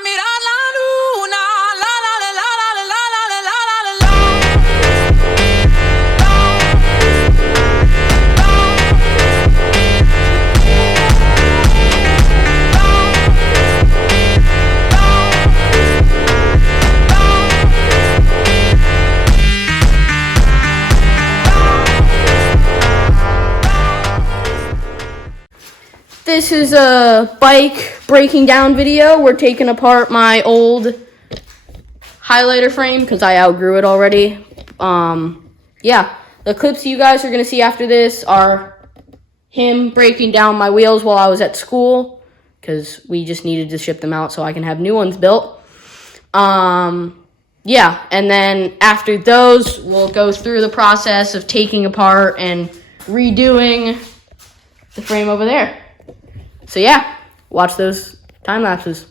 mirar la luna, la la la la la la la la la la la. This is a bike breaking down video. We're taking apart my old highlighter frame because I outgrew it already. Yeah, the clips you guys are going to see after this are him breaking down my wheels while I was at school because we just needed to ship them out so I can have new ones built. Yeah, and then after those, we'll go through the process of taking apart and redoing the frame over there. So yeah, watch those time lapses.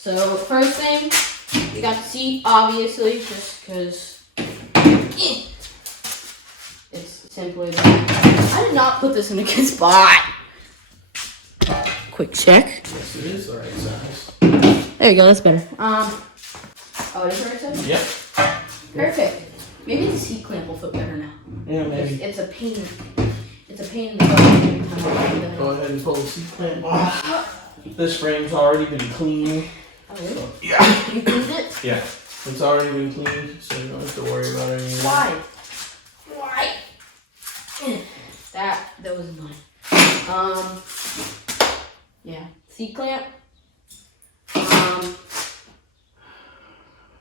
So first thing, we got the seat, obviously, just because it's simply that. I did not put this in a good spot. Quick check. Yes, it is the right size. There you go, that's better. Oh, it is the right size? Yep. Perfect. Maybe the seat clamp will fit better now. Yeah, maybe. It's a pain. It's a pain in the butt every time I do that. Go ahead and pull the seat clamp off. This frame's already been cleaned. Oh, really? So, yeah. You cleaned it? Yeah. It's already been cleaned, so you don't have to worry about it anymore. Why? Why? That was annoying. Yeah, C-clamp.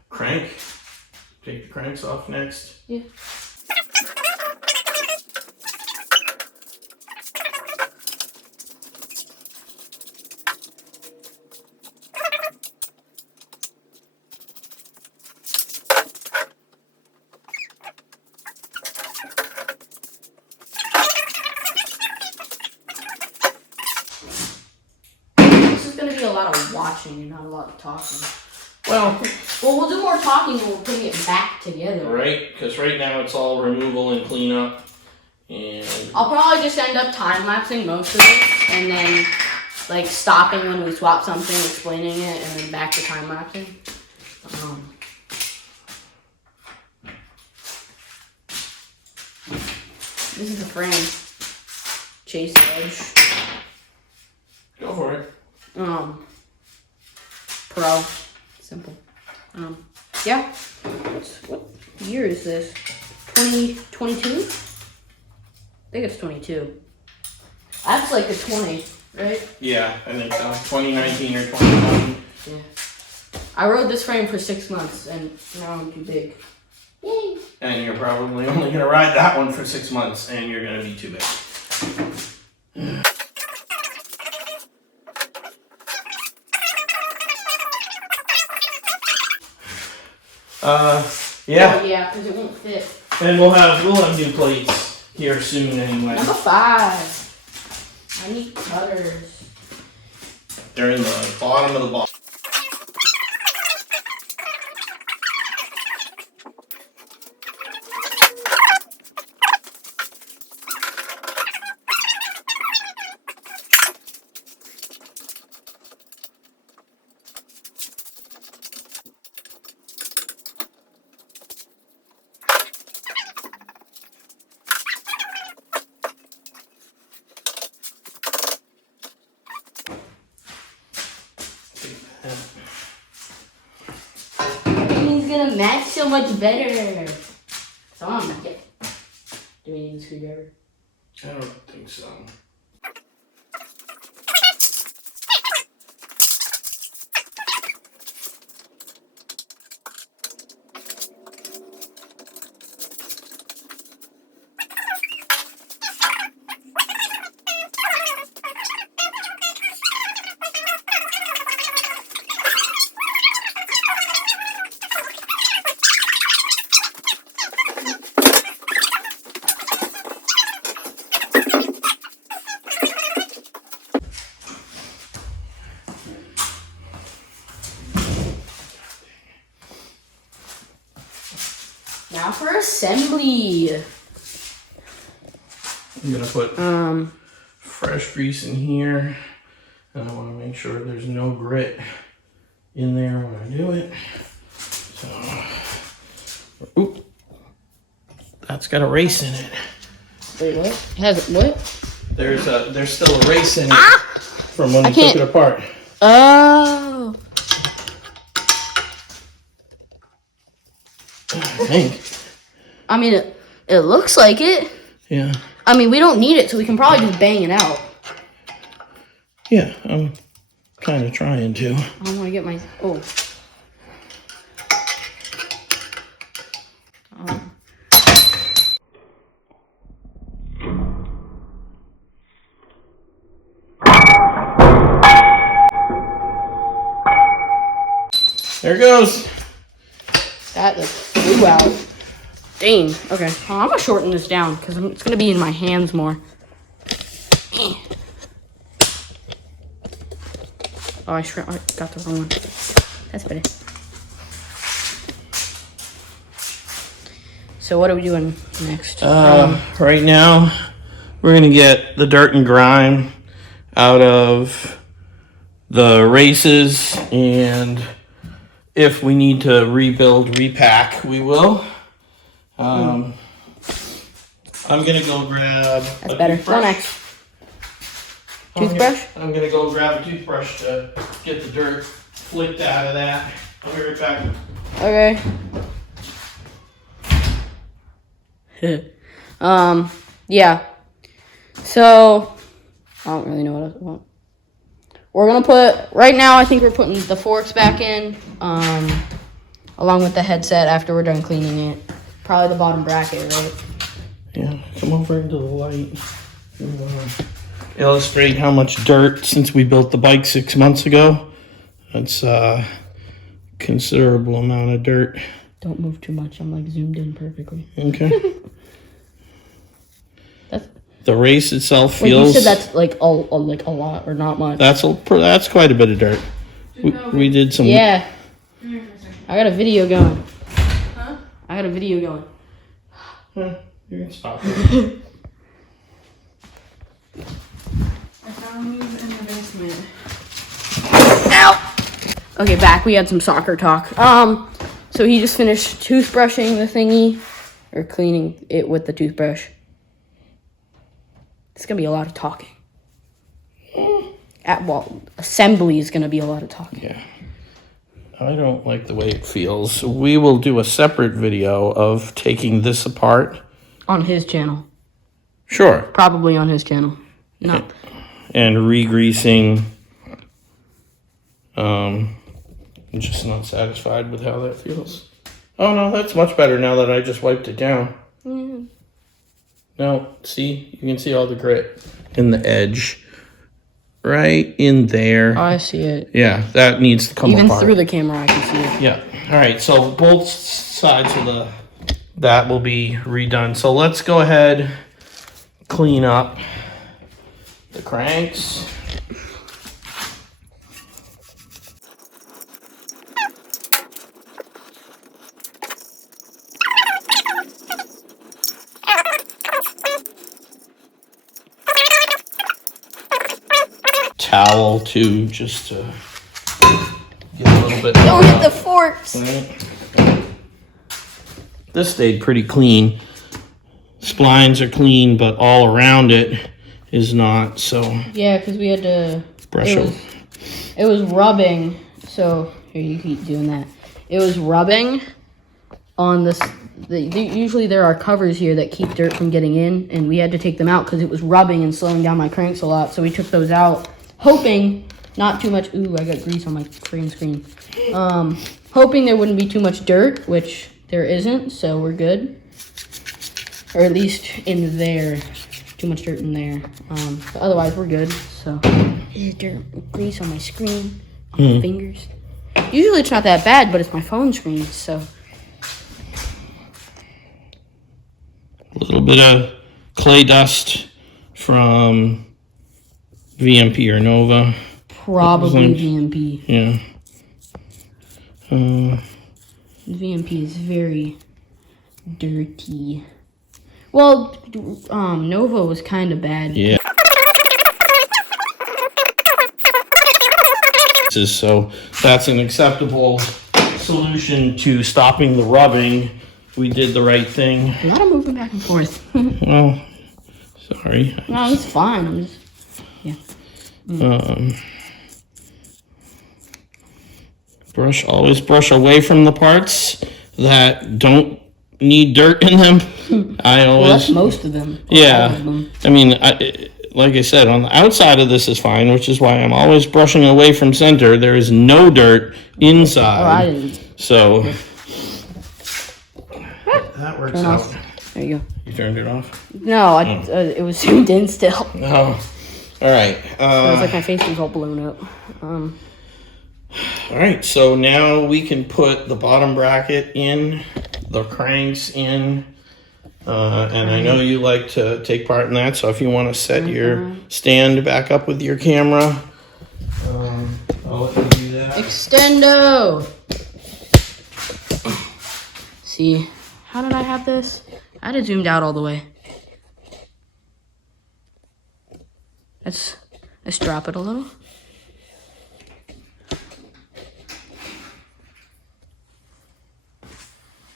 Crank. Take the cranks off next. Yeah. This is gonna be a lot of watching and not a lot of talking. Well, we'll do more talking when we're putting it back together. right, because right now it's all removal and cleanup. And I'll probably just end up time-lapsing most of it, and then like stopping when we swap something, explaining it, and then back to time-lapsing. This is the frame. Chase edge. go for it. Pro. Simple. Yeah. What year is this? 2022? I think it's 22. That's like a 20, right? Yeah, I think so. 2019 or 2020. Yeah. I rode this frame for 6 months, and now I'm too big. Yay! And you're probably only going to ride that one for 6 months, and you're going to be too big. Yeah. Oh, yeah, because it won't fit. And we'll have new plates here soon anyway. Number 5. I need cutters. They're in the bottom of the box. Everything's gonna match so much better. So I'm gonna get. Do we need a screwdriver? I don't think so. Now for assembly. I'm gonna put fresh grease in here, and I want to make sure there's no grit in there when I do it. So, oop, that's got a race in it. Wait, what? Has it what? There's still a race in it from when we took it apart. Oh. I think. I mean, it looks like it. Yeah. I mean, we don't need it, so we can probably just bang it out. Yeah, I'm kind of trying to. I don't want to get my... Oh. There it goes. That like flew out. Dang. Okay. I'm gonna shorten this down because it's gonna be in my hands more. Oh, I got the wrong one. That's better. So what are we doing next? Right now, we're gonna get the dirt and grime out of the races, and if we need to rebuild, repack, we will. I'm gonna go grab That's better. Go next. Toothbrush? I'm gonna go grab a toothbrush to get the dirt flicked out of that. I'll be right back. Okay. Yeah. So don't really know what else I want. We're gonna put, right now I think we're putting the forks back in, along with the headset after we're done cleaning it. Probably the bottom bracket, right? Yeah, come over into the light. Illustrate how much dirt since we built the bike 6 months ago. That's a considerable amount of dirt. Don't move too much. I'm like zoomed in perfectly. Okay. That's, the race itself like feels. you said, that's like a lot or not much. That's quite a bit of dirt. We did some. Yeah. I got a video going. Huh? I got a video going. You can stop it. I found these in the basement. Ow! Okay, back. We had some soccer talk. So he just finished toothbrushing the thingy, or cleaning it with the toothbrush. It's gonna be a lot of talking. Assembly is gonna be a lot of talking. Yeah. I don't like the way it feels. We will do a separate video of taking this apart. On his channel. Sure. Probably on his channel. No. And re-greasing. I'm just not satisfied with how that feels. Oh no, that's much better now that I just wiped it down. Yeah. No, see? You can see all the grit in the edge. Right in there. Oh, I see it. Yeah, that needs to come apart. Even through the camera, I can see it. Yeah. All right, so both sides of that will be redone. So let's go ahead, clean up the cranks. Towel too, just to get a little bit. Don't hit the forks. Right. This stayed pretty clean. Splines are clean, but all around it is not. So yeah, because we had to brush them. It was rubbing. So here, you keep doing that. It was rubbing on this. Usually there are covers here that keep dirt from getting in, and we had to take them out because it was rubbing and slowing down my cranks a lot. So we took those out, hoping not too much. Ooh, I got grease on my screen. Hoping there wouldn't be too much dirt, which there isn't, so we're good. Or at least in there, too much dirt in there. But otherwise we're good. So there's dirt, grease on my screen, on my fingers. Usually it's not that bad, but it's my phone screen, so. A little bit of clay dust from VMP or Nova. Probably VMP. Yeah. VMP is very dirty. Well, Nova was kind of bad. Yeah. So that's an acceptable solution to stopping the rubbing. We did the right thing. A lot of moving back and forth. Well, sorry. No, it's fine. I'm just, yeah. Always brush away from the parts that don't need dirt in them. Well, that's most of them. Yeah. All of them. I mean, like I said, on the outside of this is fine, which is why I'm always brushing away from center. There is no dirt inside. Oh, I didn't. So that works Turn out. off. There you go. You turned it off? No, it was zoomed in still. Oh. All right. It was like my face was all blown up. All right, so now we can put the bottom bracket in, the cranks in, and I know you like to take part in that, so if you want to set your stand back up with your camera, I'll let you do that. Extendo! See, how did I have this? I had it zoomed out all the way. Let's drop it a little.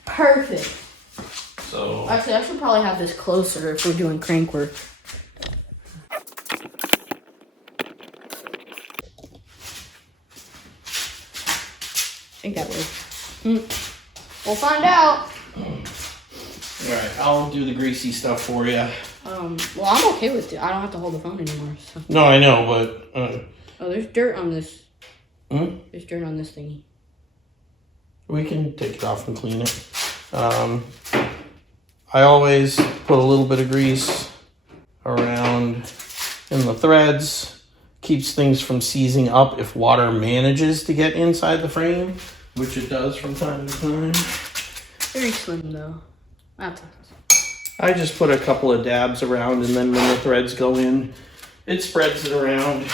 Perfect. So Actually, I should probably have this closer if we're doing crank work. I think that works. We'll find out. all right, I'll do the greasy stuff for you. Well, I'm okay with it. I don't have to hold the phone anymore. So. No, I know, but Oh, there's dirt on this. hmm? There's dirt on this thingy. We can take it off and clean it. I always put a little bit of grease around in the threads. Keeps things from seizing up if water manages to get inside the frame, which it does from time to time. Very slim though. I just put a couple of dabs around, and then when the threads go in, it spreads it around.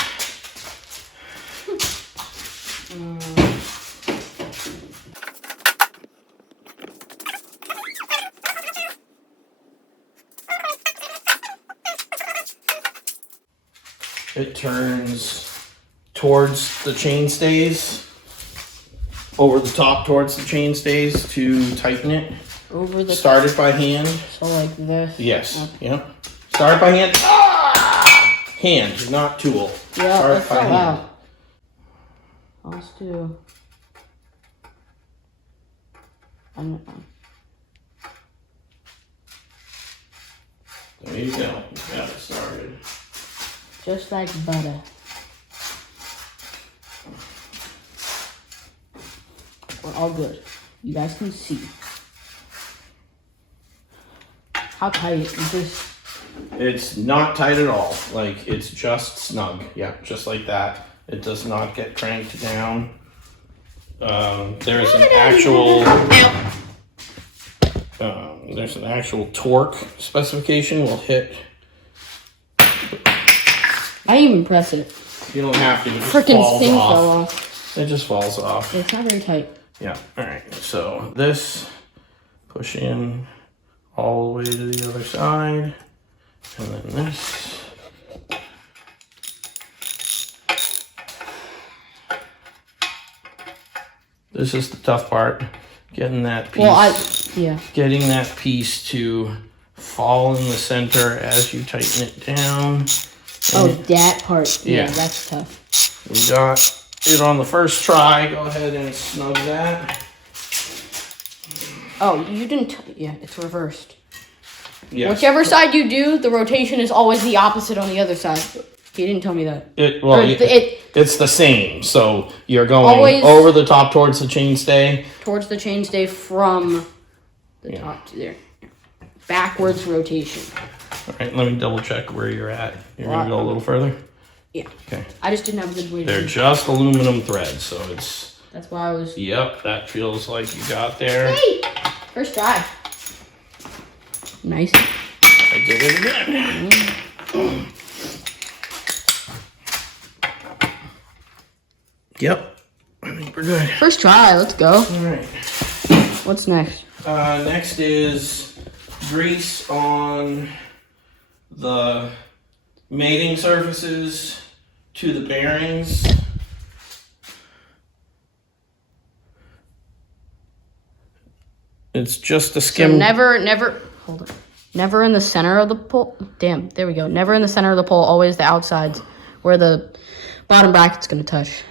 It turns towards the chain stays, over the top towards the chain stays to tighten it. Over the Start it by hand. So like this. Yes. Okay. Yep. Start it by hand. Ah! Hand, not tool. Yeah, Start that's by hand. out. Let's do. There you go. You got it started. Just like butter. We're all good. You guys can see. How tight is this? It's not tight at all. Like, it's just snug. Yeah, just like that. It does not get cranked down. There's an actual torque specification. We'll hit. I even press it. You don't have to. It just Freaking falls thing off. fell off. It just falls off. It's not very tight. Yeah. All right. So this, push in all the way to the other side, and then this. This is the tough part, getting that piece. Getting that piece to fall in the center as you tighten it down. Oh, that part. Yeah, Yeah. that's tough. We got it on the first try. Go ahead and snug that. Oh, you didn't. Yeah, it's reversed. Yes. Whichever side you do, the rotation is always the opposite on the other side. He didn't tell me that. It's the same. So you're going Always over the top towards the chainstay. Towards the chainstay from the top to there. Backwards rotation. All right, let me double check where you're at. You're going to go a little further? Yeah. Okay. I just didn't have a good way to They're do it. just aluminum threads, so it's... That's why I was... Yep, that feels like you got there. Hey! First try. Nice. I did it again. Yep, I think we're good. First try, let's go. All right. What's next? Next is grease on the mating surfaces to the bearings. It's just a skim. So never, hold it. Never in the center of the pole. Damn, there we go. Never in the center of the pole, always the outsides where the bottom bracket's gonna touch.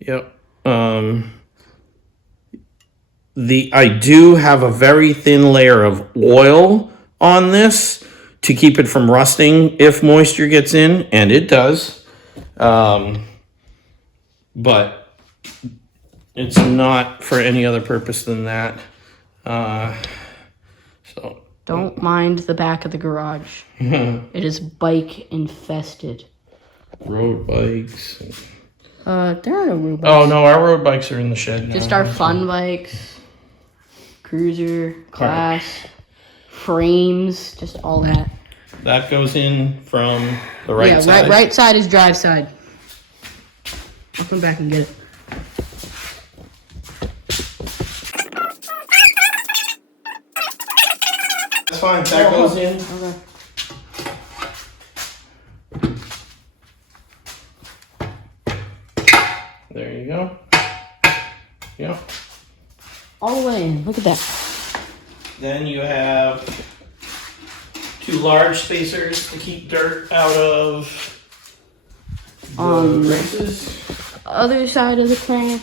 Yep. I do have a very thin layer of oil on this to keep it from rusting if moisture gets in, and it does. But it's not for any other purpose than that. So Don't mind the back of the garage. It is bike infested. road bikes. There are no road bikes. Oh no, our road bikes are in the shed now. Just our fun bikes, cruiser, class, frames, just all that. That goes in from the right side. Yeah, right side is drive side. I'll come back and get it. That's fine. That goes in. Okay. There you go. Yep. All the way in. Look at that. Then you have two large spacers to keep dirt out of the races. Other side of the crank.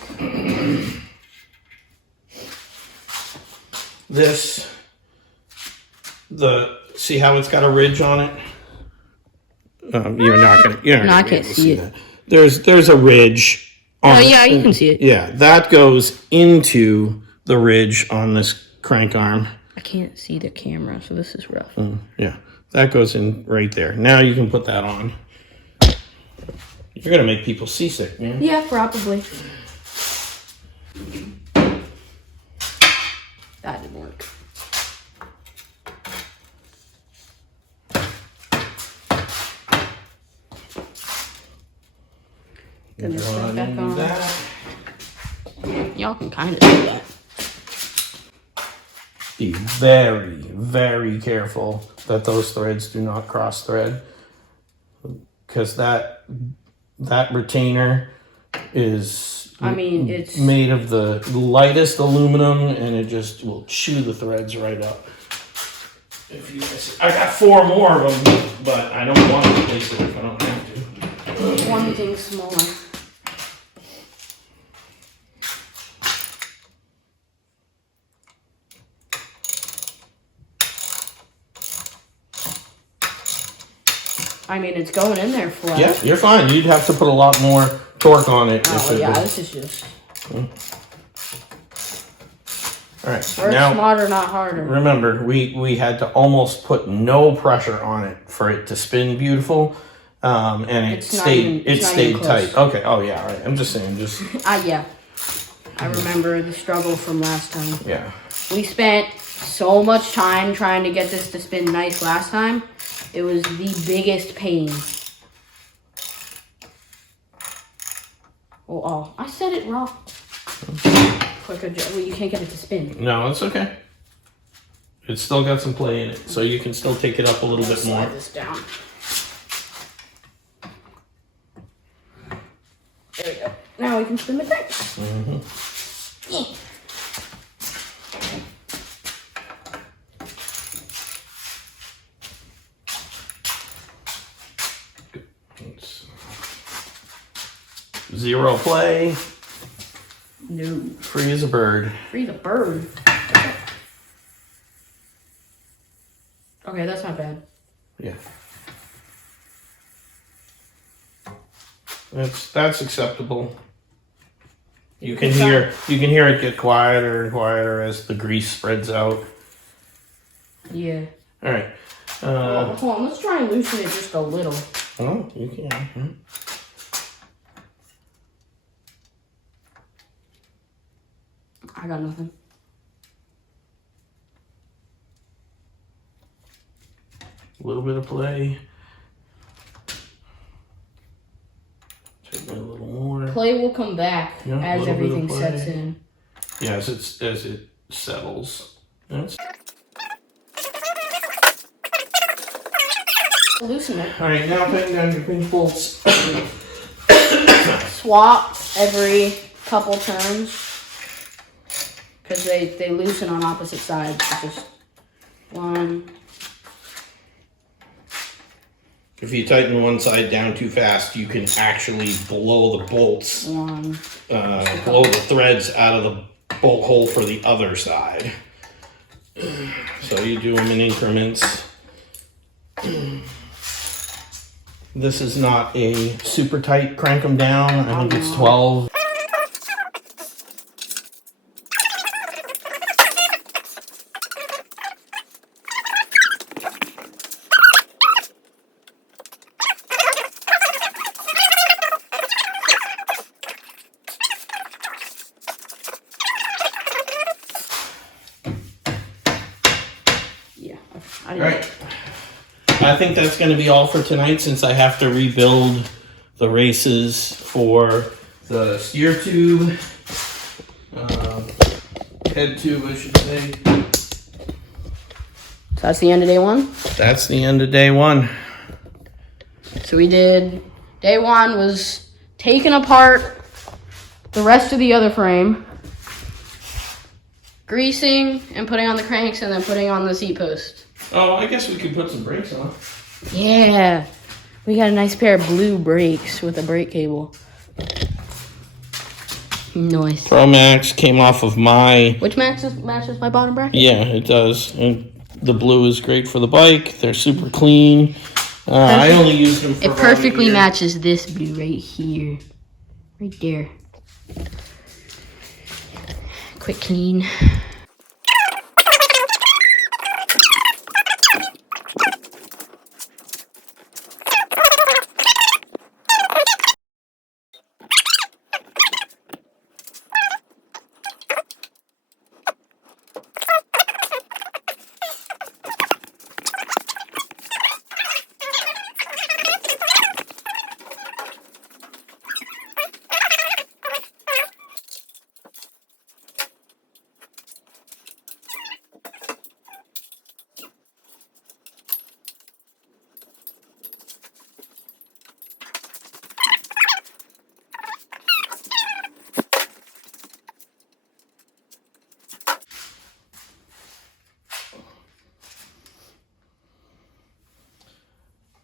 See how it's got a ridge on it? You're not gonna. You're not No, I gonna be can't able to see it. that. There's a ridge. On Oh yeah, you can see it. Yeah, that goes into the ridge on this crank arm. I can't see the camera, so this is rough. Yeah, that goes in right there. Now you can put that on. You're gonna make people seasick, man. Yeah, probably. That didn't work. Then this thing back on. Y'all can kind of do that. Be very, very careful that those threads do not cross thread, because that retainer is It's made of the lightest aluminum, and it just will chew the threads right up. If you guys, I got 4 more of them, but I don't want to replace it if I don't have to. one thing smaller. It's going in there flat. Yeah, you're fine. You'd have to put a lot more torque on it. Oh yeah, this is just. All right. Work Now, smarter, not harder. remember, we had to almost put no pressure on it for it to spin beautiful, and it It's not stayed even- it's not stayed even close. tight. Okay. Oh yeah. All right. I'm just saying. Just Yeah. I remember the struggle from last time. yeah. We spent so much time trying to get this to spin nice last time. It was the biggest pain. Oh, I said it wrong. Quick adjust. Well, you can't get it to spin. No, it's okay. It's still got some play in it, so you can still take it up a little bit more. Slide this down. There we go. Now we can spin the crank. Yeah. It's 0 play, No. free as a bird. Free the bird. Okay, that's not bad. Yeah. That's acceptable. You can hear it get quieter and quieter as the grease spreads out. Yeah. All right. Hold on, let's try and loosen it just a little. Oh, you can. I got nothing. A little bit of play. Take it a little more. Play will come back Yeah, a as little bit of everything play. sets in. Yeah, as it settles. That's, Loosen it. all right, now putting down your pinch bolts. Swap every couple turns because they loosen on opposite sides. So just one. If you tighten one side down too fast, you can actually blow the bolts, One. blow the threads out of the bolt hole for the other side. So you do them in increments. This is not a super tight crank them down. I think it's 12. Yeah. All right. I think that's going to be all for tonight, since I have to rebuild the races for the steer tube, head tube, I should say. So that's the end of day one. That's the end of day one. So we did. Day one was taking apart the rest of the other frame, greasing and putting on the cranks, and then putting on the seat post. Oh, I guess we could put some brakes on. Yeah, we got a nice pair of blue brakes with a brake cable. Nice. Pro Max came off of my... Which matches my bottom bracket? Yeah, it does. And The blue is great for the bike. They're super clean. I only use them for It around perfectly here. matches this blue right here. Right there. Quick clean.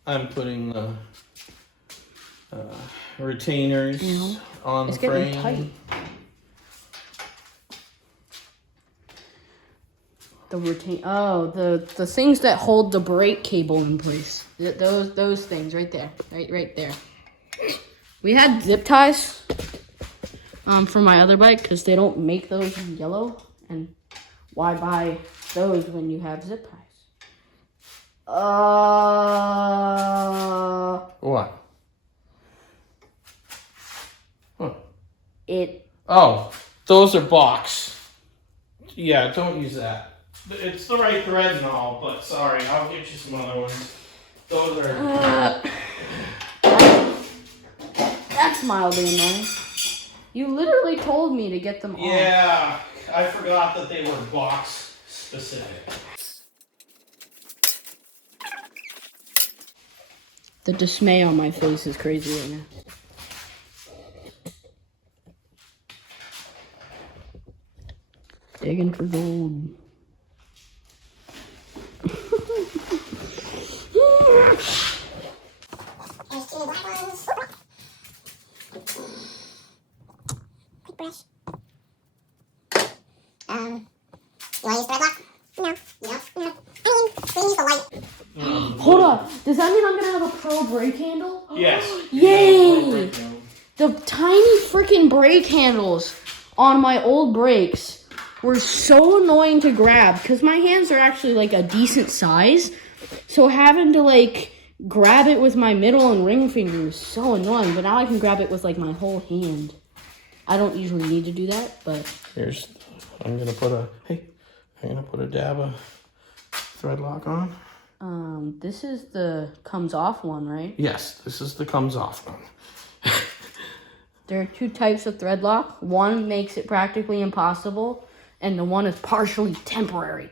I'm putting the retainers on It's the frame. getting tight. The things that hold the brake cable in place. Those things right there, right there. We had zip ties for my other bike because they don't make those in yellow, and why buy those when you have zip ties? What? Huh. Oh, those are box. Yeah, don't use that. It's the right thread and all, but sorry, I'll get you some other ones. Those are. That's mildly annoying. You literally told me to get them off. Yeah, I forgot that they were box specific. The dismay on my face is crazy right now. Digging for gold. There's 2 black ones. Quick brush. You want to use thread lock? No. No. I mean, we use the light. Hold on. Does that mean I'm gonna have a pro brake handle? Yes. Yay! The tiny freaking brake handles on my old brakes were so annoying to grab because my hands are actually like a decent size. So having to like grab it with my middle and ring finger is so annoying. But now I can grab it with like my whole hand. I don't usually need to do that, but I'm gonna put a dab of thread lock on. this is the comes off one, right? Yes, this is the comes off one. There are 2 types of thread lock. One makes it practically impossible, and the one is partially temporary.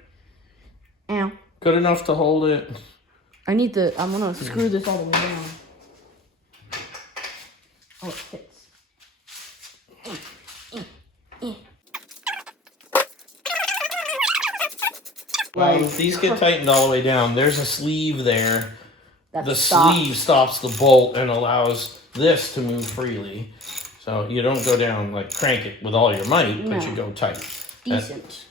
Ow. Good enough to hold it. I'm gonna screw this all the way down. Oh, it fits. These get tightened all the way down. There's a sleeve there. The Stop. sleeve stops the bolt and allows this to move freely. So you don't go down, like crank it with all your might, but you go tight. Decent.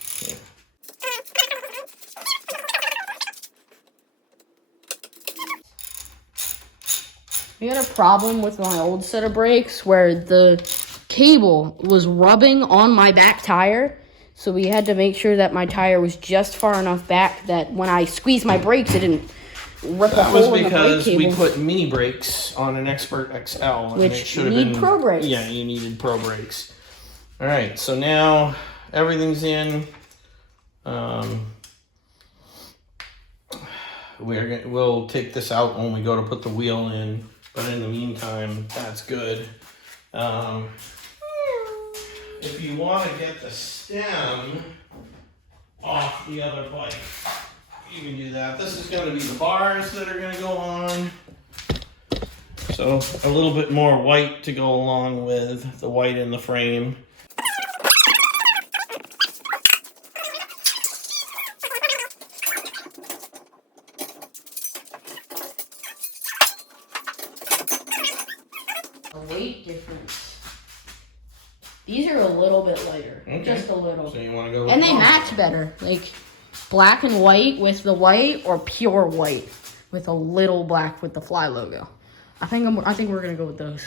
We had a problem with my old set of brakes where the cable was rubbing on my back tire. So we had to make sure that my tire was just far enough back that when I squeezed my brakes, it didn't rip a hole in the brake cable. That was because we put mini brakes on an Expert XL. And Which it should have need been pro brakes. Yeah, you needed pro brakes. All right, so now everything's in. We'll take this out when we go to put the wheel in. But in the meantime, that's good. If you want to get the stem off the other bike, you can do that. This is going to be the bars that are going to go on. So a little bit more white to go along with the white in the frame. Weight difference. These are a little bit lighter, Okay. just a little, So you want to go with and they long. match better. Like black and white with the white, or pure white with a little black with the Fly logo. I think we're gonna go with those.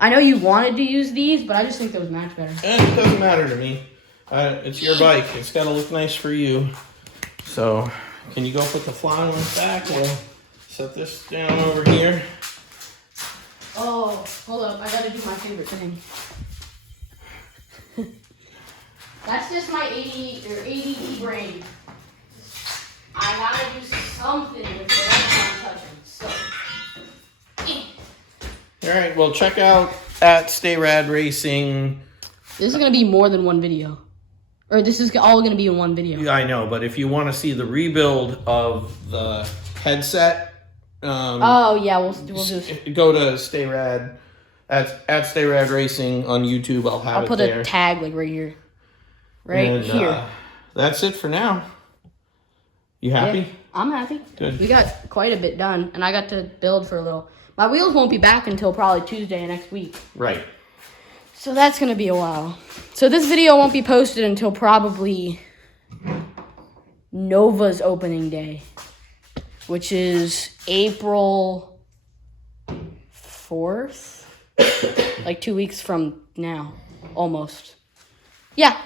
I know you wanted to use these, but I just think those match better. It doesn't matter to me. It's your bike. It's got to look nice for you. So, can you go put the Fly ones back? We'll set this down over here. Oh, hold up. I gotta do my favorite thing. That's just my ADD brain. I gotta do something with whatever I'm touching. So. All right, well, check out at Stay Rad Racing. This is going to be more than one video. Or this is all going to be in one video. Yeah, I know, but if you want to see the rebuild of the headset, oh, yeah, we'll do. Go to Stay Rad, at Stay Rad Racing on YouTube. I'll put there. A tag like right here. Right here. That's it for now. You happy? Yeah, I'm happy. Good. We got quite a bit done, and I got to build for a little. My wheels won't be back until probably Tuesday next week. Right. So that's going to be a while. So this video won't be posted until probably Nova's opening day, which is April 4th. Like 2 weeks from now, almost. Yeah.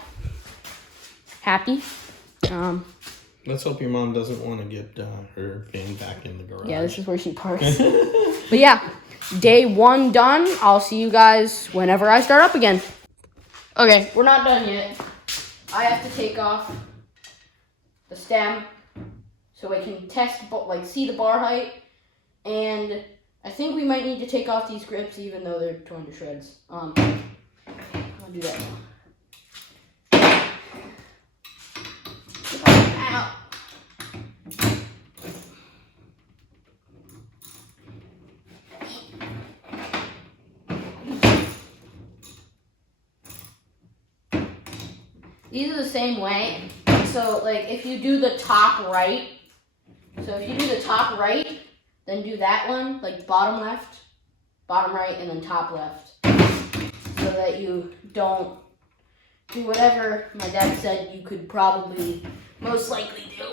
Happy. Let's hope your mom doesn't want to get her van back in the garage. Yeah, this is where she parks. But yeah, day 1 done. I'll see you guys whenever I start up again. Okay, we're not done yet. I have to take off the stem so I can test, see the bar height. And I think we might need to take off these grips even though they're torn to shreds. I'll do that now. Ow. These are the same way. So, if you do the top right, then do that one, bottom left, bottom right, and then top left. So that you don't do whatever my dad said you could probably most likely do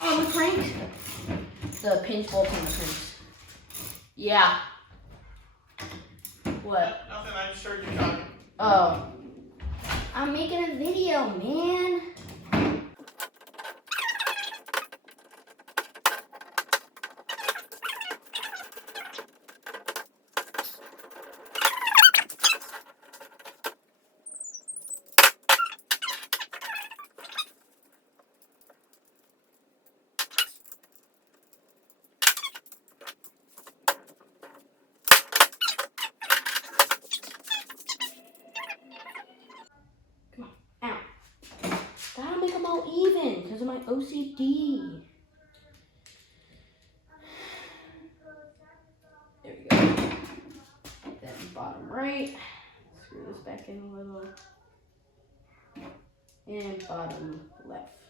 on the crank. The pinch bolts on the cranks. Yeah. What? Nothing, I'm sure you're talking. Oh. I'm making a video, man. Gotta make them all even because of my OCD. There we go. Then bottom right. Screw this back in a little. And bottom left.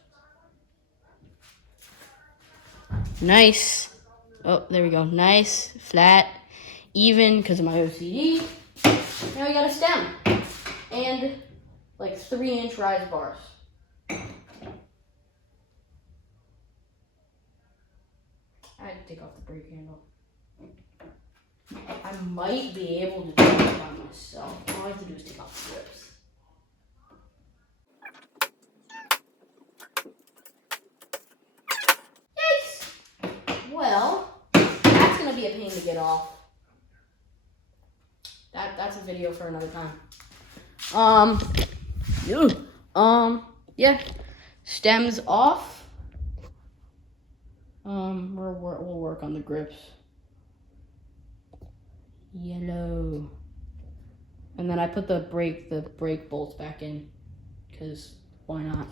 Nice. Oh, there we go. Nice, flat, even because of my OCD. Now we got a stem. And 3-inch rise bars. I had to take off the brake handle. I might be able to do it by myself. All I have to do is take off the grips. Yikes! Well, that's gonna be a pain to get off. That's a video for another time. Yeah. Stems off. We'll work on the grips. Yellow. And then I put the brake bolts back in, because why not?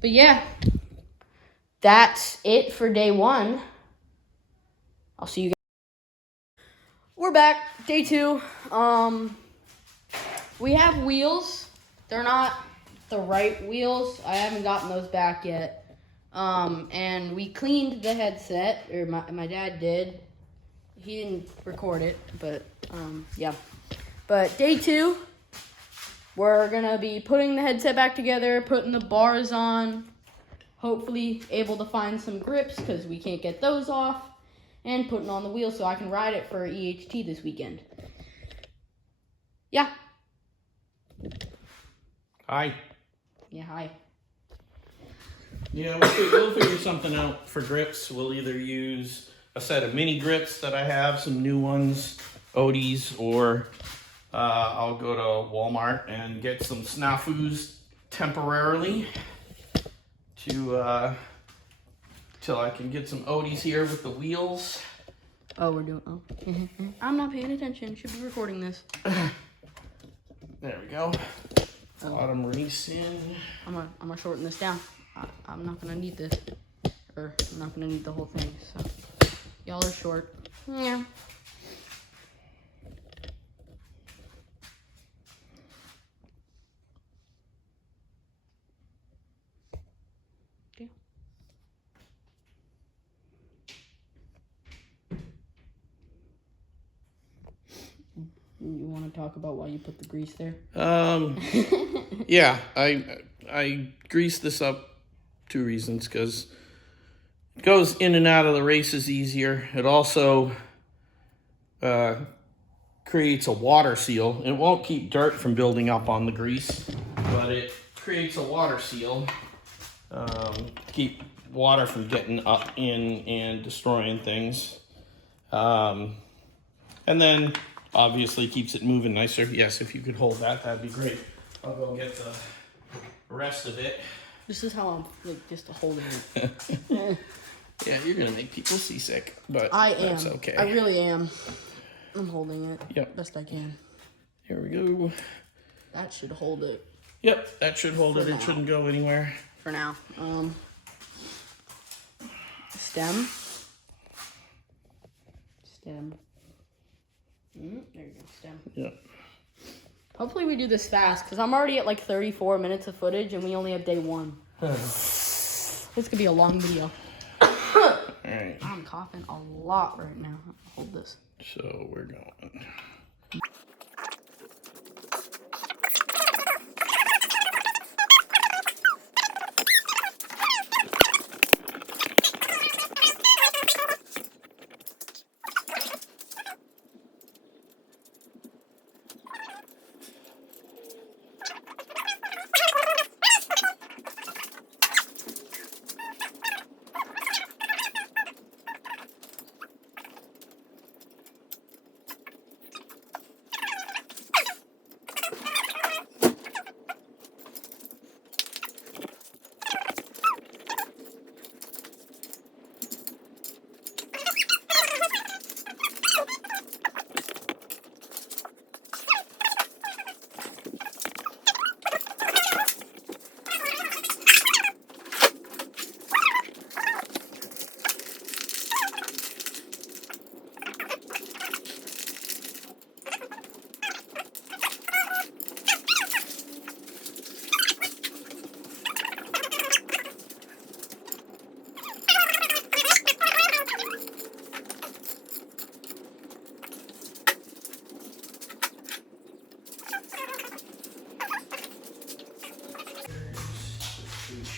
But yeah, that's it for day 1. I'll see you guys. We're back, day 2. We have wheels. They're not the right wheels. I haven't gotten those back yet. And we cleaned the headset, or my dad did. He didn't record it, but yeah. But day 2, we're gonna be putting the headset back together, putting the bars on. hopefully able to find some grips because we can't get those off, and putting on the wheel so I can ride it for EHT this weekend. Yeah. Hi. Yeah, hi. Yeah, we'll figure something out for grips. We'll either use a set of mini grips that I have, some new ones, Odie's, or I'll go to Walmart and get some snafus temporarily to till I can get some Odie's here with the wheels. Oh, we're doing. Oh, I'm not paying attention. Should be recording this. There we go. Bottom racing. I'm gonna shorten this down. I'm not gonna need this, or I'm not gonna need the whole thing. So y'all are short. Yeah. You want to talk about why you put the grease there? Yeah, I greased this up 2 reasons, because it goes in and out of the races easier. It also creates a water seal. It won't keep dirt from building up on the grease, but it creates a water seal to keep water from getting up in and destroying things. And then obviously keeps it moving nicer. Yes, if you could hold that, that'd be great. I'll go get the rest of it. This is how I'm like just holding it. Yeah, you're gonna make people seasick, but I am. that's okay. I really am. I'm holding it. Yep. Best I can. Here we go. That should hold it Yep, that should hold it. now. It shouldn't go anywhere. for now. Stem. There you go, stem. Yep. Hopefully we do this fast, because I'm already at like 34 minutes of footage, and we only have day 1. This could be a long video. Alright, I'm coughing a lot right now. Hold this. so we're going.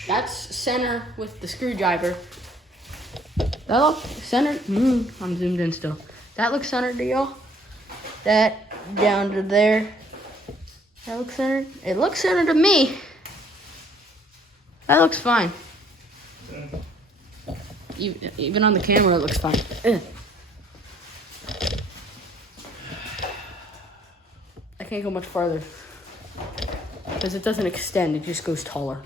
That's center with the screwdriver. That looks centered. I'm zoomed in still. That looks centered to y'all. That down to there. That looks centered. It looks centered to me. That looks fine. Even on the camera, it looks fine. I can't go much farther because it doesn't extend. It just goes taller.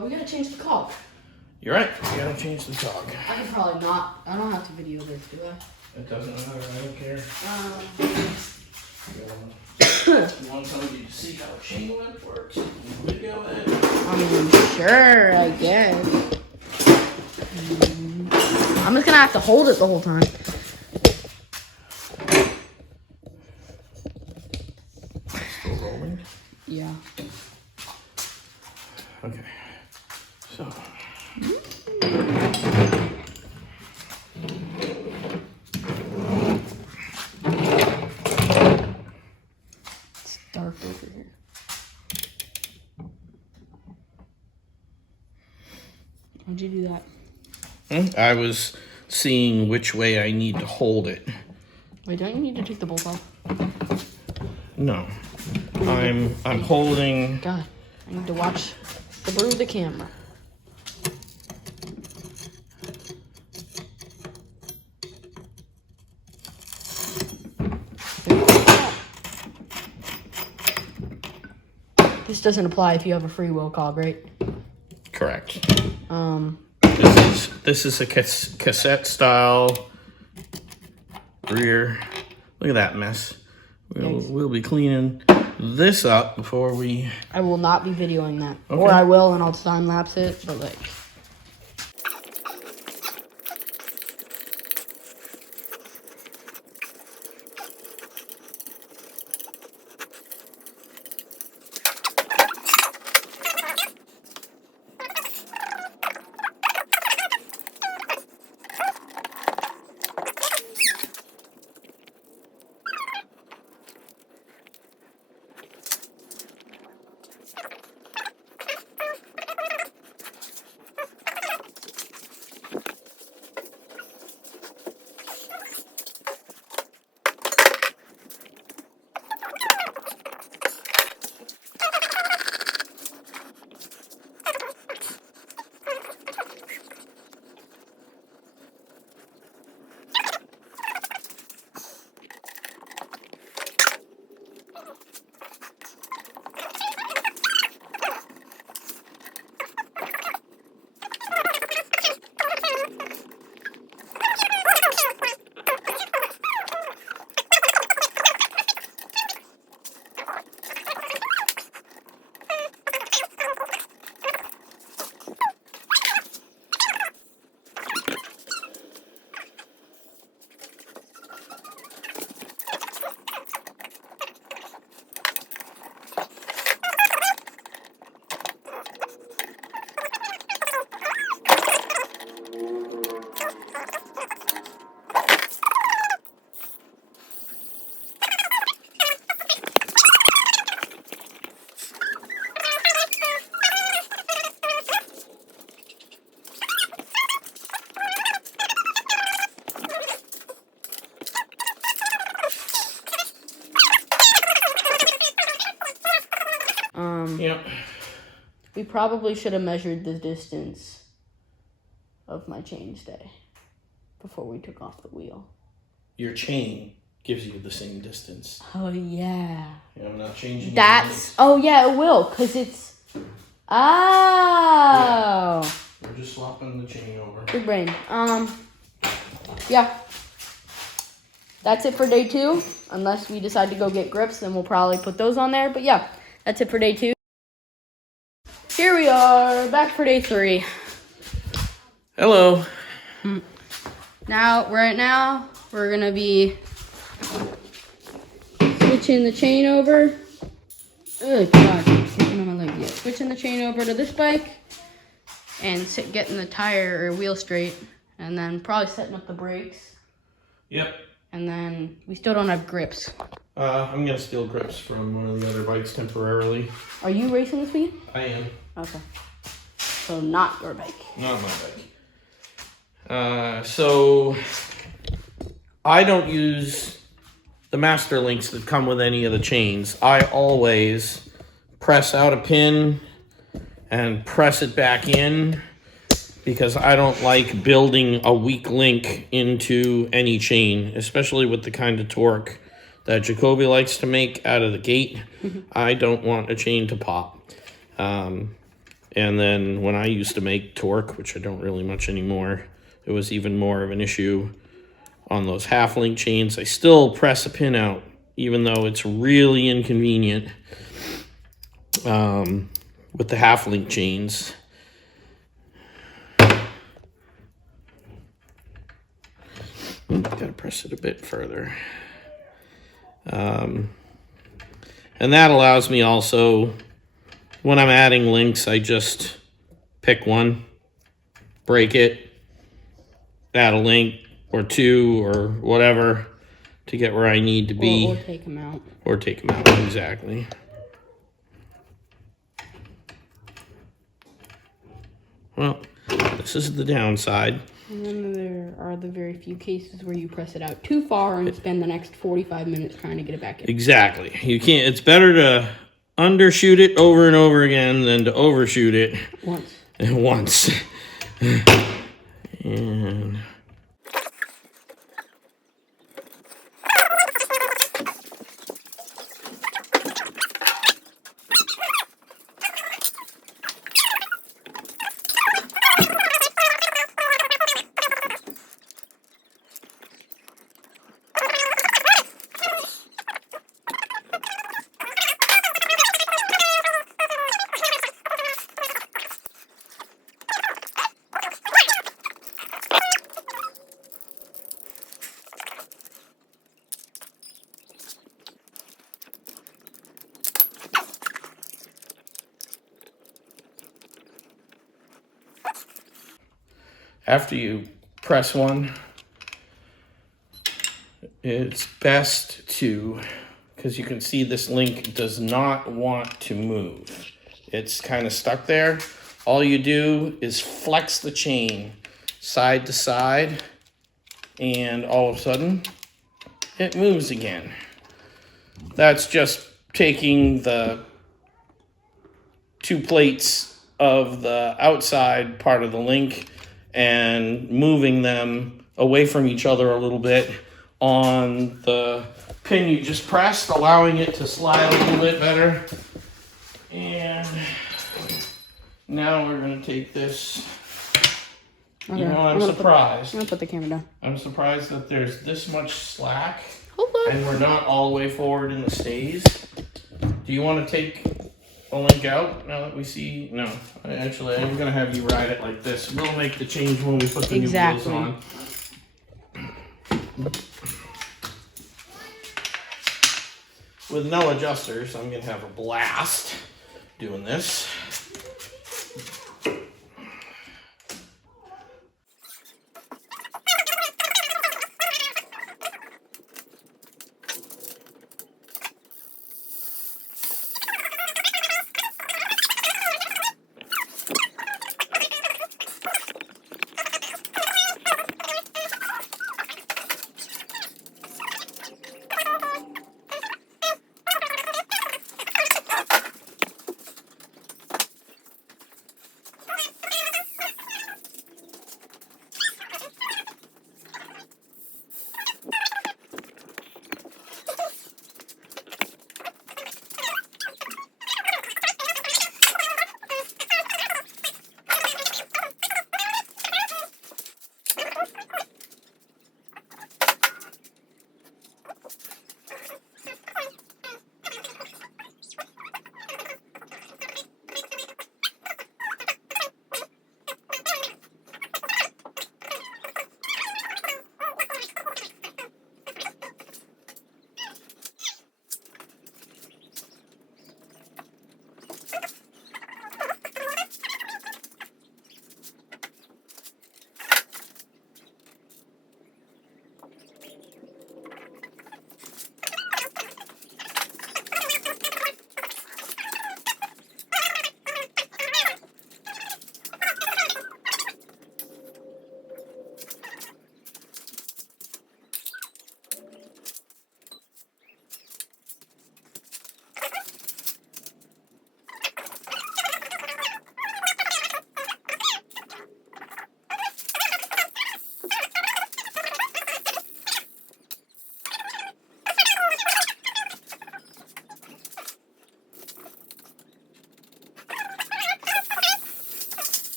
We gotta change the caulk. You're right. You gotta change the dog. I can probably not. I don't have to video this, do I? It doesn't matter. I don't care. You want somebody to see how a chain length works? Video it. I mean, sure, I guess. I'm just gonna have to hold it the whole time. Still rolling? Yeah. Okay. So. It's dark over here. How'd you do that? I was seeing which way I need to hold it. Wait, don't you need to take the bolt off? No. I'm holding. God, I need to watch the camera. This doesn't apply if you have a free will cog, right? Correct. This is a cassette style rear. Look at that mess. We'll be cleaning this up before we. I will not be videoing that. Okay. Or I will and I'll time lapse it, but like. Yep. We probably should have measured the distance of my chain stay before we took off the wheel. Your chain gives you the same distance. Oh, yeah. Yeah, I'm not changing. Oh, yeah, it will, because it's... Oh. Yeah. We're just swapping the chain over. Good brain. Yeah. That's it for day 2. Unless we decide to go get grips, then we'll probably put those on there. But yeah, that's it for day 2. Here we are, back for day 3. Hello. Now, we're going to be switching the chain over. Oh, God. Getting on my leg yet. Switching the chain over to this bike and getting the tire or wheel straight. And then probably setting up the brakes. Yep. And then we still don't have grips. I'm going to steal grips from one of the other bikes temporarily. Are you racing this weekend? I am. Okay. So not your bike. Not my bike. So I don't use the master links that come with any of the chains. I always press out a pin and press it back in because I don't like building a weak link into any chain, especially with the kind of torque that Jacoby likes to make out of the gate. I don't want a chain to pop. And then when I used to make torque, which I don't really much anymore, it was even more of an issue on those half link chains. I still press a pin out, even though it's really inconvenient with the half link chains. Gotta press it a bit further. And that allows me also, when I'm adding links, I just pick one, break it, add a link or two or whatever to get where I need to be. Or take them out. Or take them out, exactly. Well, this is the downside. And then there are the very few cases where you press it out too far and spend the next 45 minutes trying to get it back in. Exactly. You can't. It's better to undershoot it over and over again than to overshoot it once. And after you press one, it's best to, because you can see this link does not want to move. It's kind of stuck there. All you do is flex the chain side to side, and all of a sudden, it moves again. That's just taking the two plates of the outside part of the link and moving them away from each other a little bit on the pin you just pressed, allowing it to slide a little bit better. And now we're going to take this. Okay. You know, I'm surprised. I'm going to put the camera down. I'm surprised that there's this much slack Hold on. and we're not all the way forward in the stays. Do you want to take a link out now that we see? No, actually, I'm gonna have you ride it like this. We'll make the change when we put the new wheels on. With no adjusters, I'm gonna have a blast doing this.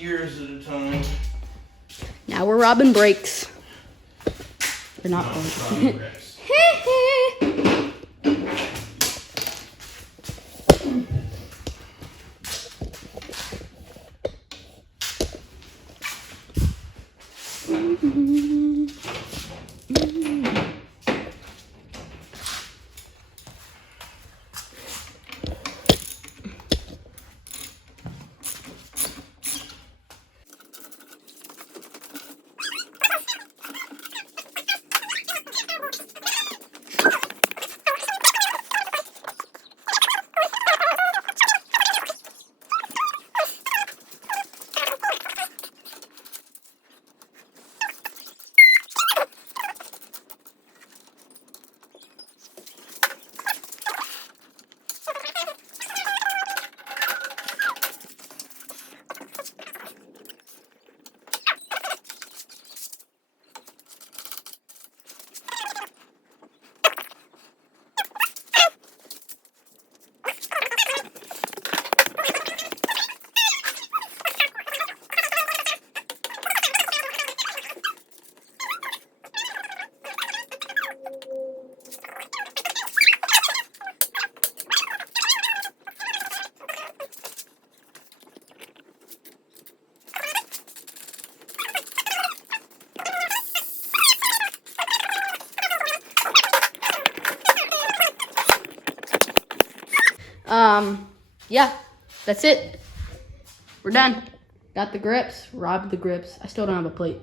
gears at a time. Now we're robbing brakes. We're not going to. Progress. Yeah, that's it. We're done. Got the grips, robbed the grips. I still don't have a plate.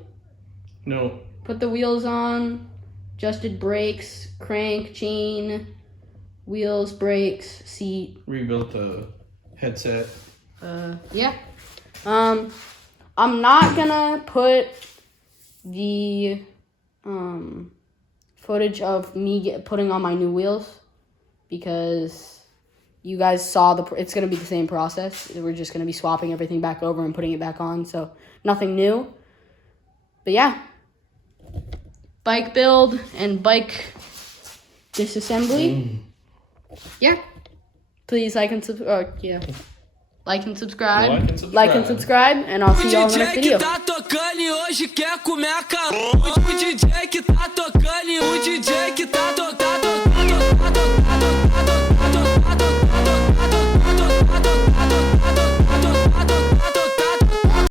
No. Put the wheels on, adjusted brakes, crank, chain, wheels, brakes, seat. Rebuilt the headset. Yeah. I'm not gonna put the footage of me putting on my new wheels because you guys saw it's gonna be the same process. We're just gonna be swapping everything back over and putting it back on, so nothing new. But yeah, bike build and bike disassembly. Yeah, please like and subscribe. Like and subscribe. Like and subscribe, and I'll see y'all in the next video. O DJ que tá tocando e hoje quer comer a carona. O DJ que tá tocando e o DJ que tá tocando.